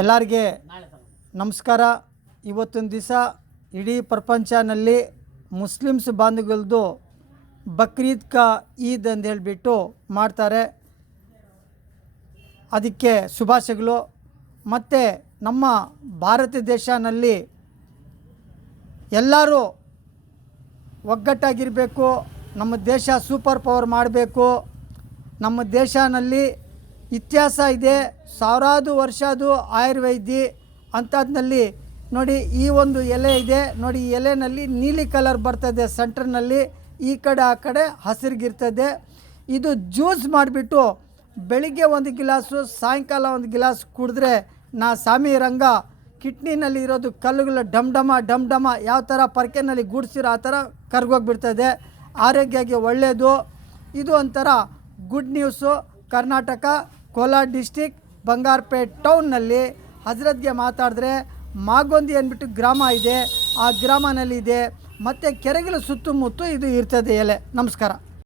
ಎಲ್ಲರಿಗೆ ನಮಸ್ಕಾರ. ಇವತ್ತಿನ ದಿವಸ ಇಡೀ ಪ್ರಪಂಚನಲ್ಲಿ ಮುಸ್ಲಿಮ್ಸ್ ಬಾಂಧವಗಳದ್ದು ಬಕ್ರೀದ್ ಕಾ ಈದ್ ಅಂತ ಹೇಳಿಬಿಟ್ಟು ಮಾಡ್ತಾರೆ. ಅದಕ್ಕೆ ಶುಭಾಶಯಗಳು. ಮತ್ತು ನಮ್ಮ ಭಾರತ ದೇಶನಲ್ಲಿ ಎಲ್ಲರೂ ಒಗ್ಗಟ್ಟಾಗಿರಬೇಕು. ನಮ್ಮ ದೇಶ ಸೂಪರ್ ಪವರ್ ಮಾಡಬೇಕು. ನಮ್ಮ ದೇಶನಲ್ಲಿ ಇತಿಹಾಸ ಇದೆ, ಸಾವಿರಾರು ವರ್ಷದ್ದು ಆಯುರ್ವೇದಿ ಅಂಥದ್ನಲ್ಲಿ ನೋಡಿ. ಈ ಒಂದು ಎಲೆ ಇದೆ ನೋಡಿ, ಈ ಎಲೆಯಲ್ಲಿ ನೀಲಿ ಕಲರ್ ಬರ್ತದೆ ಸೆಂಟ್ರ್ನಲ್ಲಿ, ಈ ಕಡೆ ಆ ಕಡೆ ಹಸಿರಿಗಿರ್ತದೆ. ಇದು ಜ್ಯೂಸ್ ಮಾಡಿಬಿಟ್ಟು ಬೆಳಿಗ್ಗೆ ಒಂದು ಗಿಲಾಸು, ಸಾಯಂಕಾಲ ಒಂದು ಗಿಲಾಸ್ ಕುಡಿದ್ರೆ ಸ್ವಾಮಿ ರಂಗ ಕಿಡ್ನಿನಲ್ಲಿ ಇರೋದು ಕಲ್ಲುಗಳು ಡಮ್ ಡಮ ಯಾವ ಥರ ಪರ್ಕೆನಲ್ಲಿ ಗೂಡಿಸಿರೋ ಆ ಥರ ಕರ್ಗೋಗಿಬಿಡ್ತದೆ. ಆರೋಗ್ಯಕ್ಕೆ ಒಳ್ಳೆಯದು. ಇದು ಒಂಥರ good news. Karnataka Kolar district Bangarapet ಟೌನ್ನಲ್ಲಿ ಹಜರತ್ಗೆ ಮಾತಾಡಿದ್ರೆ ಮಾಗೊಂದಿ ಅಂದ್ಬಿಟ್ಟು ಗ್ರಾಮ ಇದೆ, ಆ ಗ್ರಾಮನಲ್ಲಿ ಇದೆ. ಮತ್ತು ಕೆರೆಗಳ ಸುತ್ತಮುತ್ತ ಇದು ಇರ್ತದೆ ಎಲೆ. ನಮಸ್ಕಾರ.